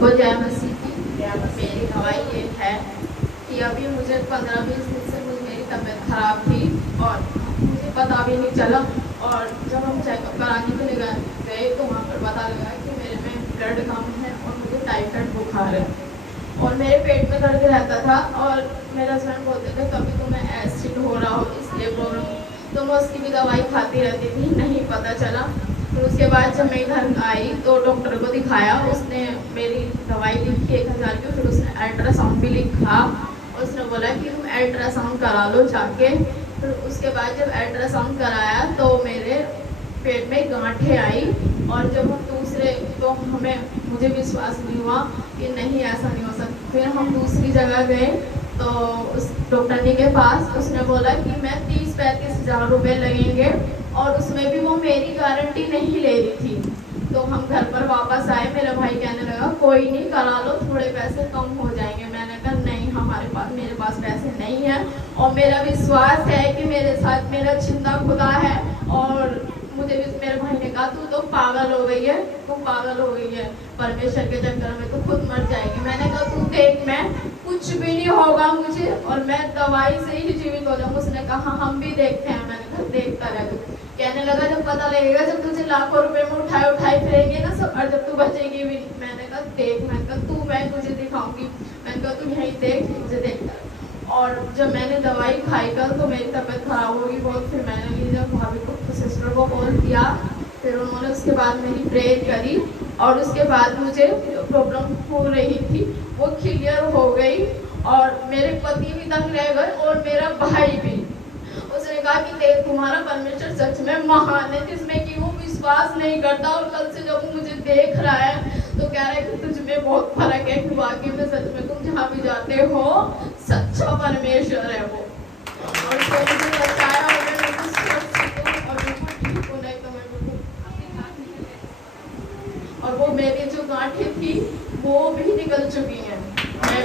सबको जय मसीह की। मेरी दवाई ये है कि अभी मुझे 15-20 दिन से मेरी तबीयत खराब थी और मुझे पता भी नहीं चला। और जब हम चेकअप कराने के लिए गए तो वहाँ पर पता लगा कि मेरे में ब्लड कम है और मुझे टाइफाइड बुखार है और मेरे पेट में दर्द रहता था। और मेरे हस्बैंड बोलते थे कभी तुम्हें एसिड हो रहा हो इसलिए प्रॉब्लम, तो मैं उसकी भी दवाई खाती रहती थी, नहीं पता चला। फिर उसके बाद जब मैं घर आई तो डॉक्टर को दिखाया, उसने मेरी दवाई लिखी 1000 की, फिर उसने अल्ट्रासाउंड भी लिखा और उसने बोला कि तुम अल्ट्रासाउंड करा लो जाके। फिर उसके बाद जब अल्ट्रासाउंड कराया तो मेरे पेट में गांठें आई और जब हम दूसरे तो मुझे विश्वास नहीं हुआ कि नहीं ऐसा नहीं हो सकता। फिर हम दूसरी जगह गए तो उस डॉक्टरनी के पास, उसने बोला कि मैं 30-35 हज़ार रुपये लगेंगे और उसमें भी वो मेरी गारंटी नहीं ले रही थी। तो हम घर पर वापस आए, मेरा भाई कहने लगा कोई नहीं करा लो, थोड़े पैसे कम हो जाएंगे। मैंने कहा नहीं, मेरे पास पैसे नहीं है और मेरा विश्वास है कि मेरे साथ मेरा जिंदा खुदा है। और मुझे भी मेरे भाई ने कहा तू तो पागल हो गई है, तू पागल हो गई है, परमेश्वर के चक्कर में तो खुद मर जाएगी। मैंने कहा तू देख, मैं कुछ भी नहीं होगा मुझे और मैं दवाई से ही जीवित हो जाऊँ। उसने कहा हम भी देखते हैं। मैंने कहा देखता रह तू। कहने लगा जब पता लगेगा, जब तुझे लाखों रुपए में उठाए फिरेंगे ना सब, और जब तू बचेगी भी। मैंने कहा देख, मैंने कहा मैं तुझे दिखाऊंगी। मैंने कहा तू यहीं देख, मुझे देखता। और जब मैंने दवाई खाई कल तो मेरी तबीयत खराब होगी बहुत। फिर मैंने जब भाभी को सिस्टर को कॉल किया, फिर उन्होंने उसके बाद मेरी प्रेयर करी और उसके बाद मुझे जो प्रॉब्लम हो रही थी वो क्लियर हो गई और मेरे पति भी दंग रह गए और मेरा भाई भी। उसने कहा कि देख तुम्हारा परमेश्वर सच में महान है, जिसमें कि वो विश्वास नहीं करता। और कल से जब वो मुझे देख रहा है तो कह रहा है कि तुझ में बहुत फर्क है, कि वाकई में सच में तुम जहाँ भी जाते हो सच्चा परमेश्वर है वो। और उसने मुझे बताया और मैं बिल्कुल सुरक्षित हूँ और बिल्कुल ठीक हूँ, नहीं तो मैं बिल्कुल। और वो मेरी जो गांठें थी वो भी निकल चुकी हैं। मैं